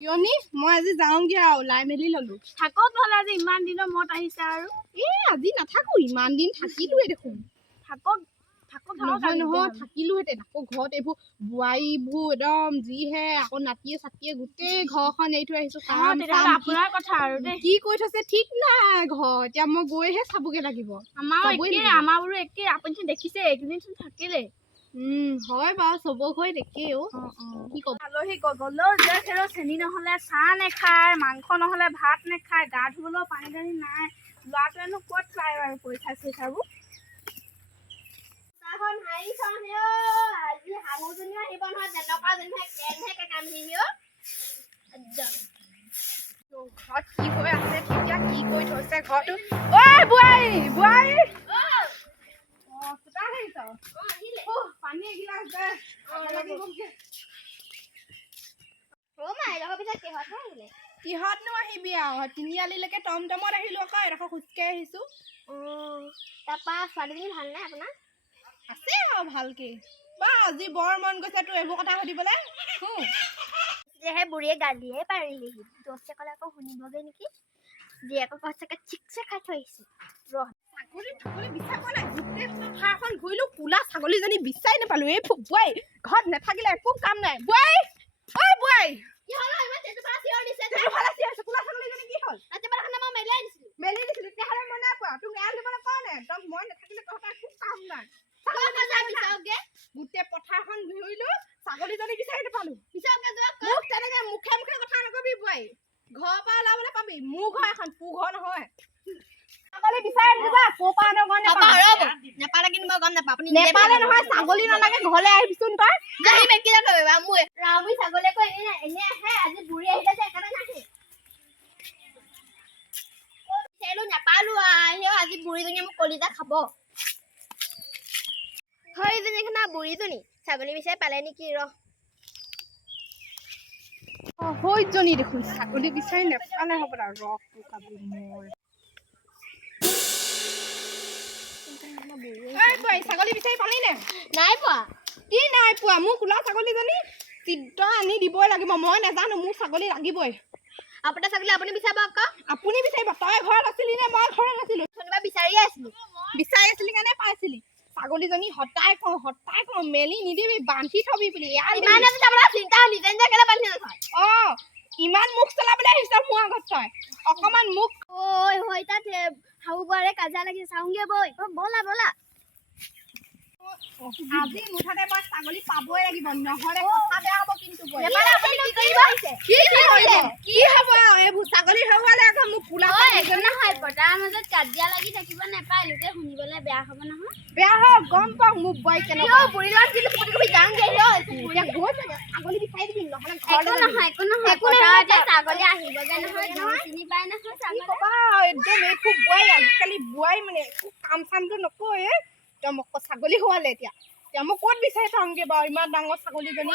কিয়নি মই আজি যাওঁগে আৰু ওলাই মেলি ললো থাকক নহ'লে আজি ইমান দিনৰ মূৰত আহিছে আৰু আজি নাথাকো ইমান দিন থাকিলোৱে দেখোন থাকক নহয় থাকিলোহেঁতেন আকৌ ঘৰত এইবোৰ বোৱাৰীবোৰ একদম যিহে আকৌ নাতিয়ে চাতিয়ে গোটেই ঘৰখন এৰি থৈ আহিছো আপোনাৰ কথা আৰু দেই কি কৈ থৈছে ঠিক নাই ঘৰ এতিয়া মই গৈহে চাবগে লাগিব আমাৰো একে আপুনি দেখিছে এইকেইদিন থাকিলে হয় বাৰু চবৰ ঘৰত একেও কি ক'ব আলহী গ'লেও যে চেনি নহ'লে চাহ নেখায় মাংস নহ'লে ভাত নেখায় গা ধুবলৈও পানী চানী নাই ল'ৰাটোৱেনো ক'ত পায় বাৰু পৰীক্ষা চৰীক্ষাবোৰ আজি শাহুজনীও আহিব নহয় যেনেকুৱা যেনেহে কাম ঘৰত কি হৈ আছে তেতিয়া কি কৰি থৈছে ঘৰটো ঐ বোৱাৰী পানী এগিলাচ দে কিহতনো আহিবি আৰু তিনিআলিলৈকে টমটমত আহিলো আকৌ এডোখৰ খোজকাঢ়ি আহিছো তাৰপা ছোৱালীজনী ভাল নাই আপোনাৰ আছে আৰু ভালকে বা আজি বৰ মন গৈছে তোৰ এইবোৰ কথা সুধিবলে সেই বুঢ়ীয়ে গালিয়ে পাৰিলেহি দোষে ক'লে আকৌ শুনিবগে নেকি জীয়েকৰ ঘৰত চাগে ঠিকছে খাই থৈ আহিছে ছাগলী বিচাৰ পোৱা নাই গোটেই পথাৰখন ঘূৰিলো কোলা ছাগলীজনী বিচাৰি নাপালো এই বোৱাৰী ঘৰত নাথাকিলে একো কাম নাই বোৱাৰী ঐ বোৱাৰী মেলি দিছিলো তেতিয়াহ'লে মই নাই পোৱা তোক এৰাল দিবলৈ কোৱা নাই একদম মই নাথাকিলে তহঁতৰ একো কাম নাই গোটেই পথাৰখন ঘূৰিলো ছাগলীজনী বিচাৰি নাপালো মোক তেনেকে মুখে মুখে কথা নকবি বোৱাৰী ঘৰৰ পৰা ওলাবলৈ পাবি মোৰ ঘৰ এখন তোৰ ঘৰ নহয় ছাগলী বিচাৰি দিবা ক'ৰ পৰা নেপালে কিন্তু মই গম নাপাওঁ আপুনি নেপালে নহয় ছাগলী নালাগে ঘৰলৈ আহিবিচোন তই ৰামুই ছাগলী আকৌ এনে আহে আজি বুঢ়ী আহিলে যে একেবাৰে নাহে নাপালো আজি বুঢ়ীজনীয়ে মোক কলিজা খাব হয়জনী না বুঢ়ীজনী ছাগলী বিচাৰি পালে নেকি হৈজনী দেখোন ছাগলী বিচাৰি নেপালে হ'বলা ৰসটো খাবি মই ছাগলী বিচাৰি পালি নে নাই পোৱা কি নাই পোৱা মোৰ কোলা ছাগলীজনী চিত্ৰ আনি দিবই লাগিব মই নাজানো মোৰ ছাগলী লাগিবই আপোনাৰ ছাগলী আপুনি বিচাৰিব আকৌ আপুনি বিচাৰিব তই ঘৰত আছিলি নে মই ঘৰত আছিলো কোনোবা বিচাৰিয়ে আছিলো বিচাৰি আছিলি কাৰণে পাইছিলি ছাগলীজনী হতাই কওঁ মেলি নিদিবি বান্ধি থবি বুলি ইমান মুখ চলাবলৈ আহিছ মোৰ আগত তই অকমান মুখ তাত শাহু বোৱাৰে কাজিয়া লাগিছে চাওঁগে বৈ বলা আজি মুঠতে মই ছাগলী পাবই লাগিব নহ'লে কথা বেয়া হ'ব কিন্তু কি হ'ব এইবোৰ ছাগলী হেৰুৱালে আকৌ মোক কোলা নহয় পতাৰ মাজত কাজিয়া লাগি থাকিব নাপায় লোকে শুনিবলৈ বেয়া হ'ব নহয় বেয়া হওক গম পাওঁ মোক বই কেনেকুৱা বুঢ়ী ল'ৰা ছাগলী বিচাৰি দিবি নহ'লে একো নহয় ছাগলী আহিবগে নহয় চিনি পাই নহয় একদম এই খুব বোৱাৰী আজিকালি বোৱাৰী মানে কাম চামটো নকৰে ছাগলী হোৱালে এতিয়া মই ক'ত বিচাৰি পাওঁগে বাৰু ইমান ডাঙৰ ছাগলীজনী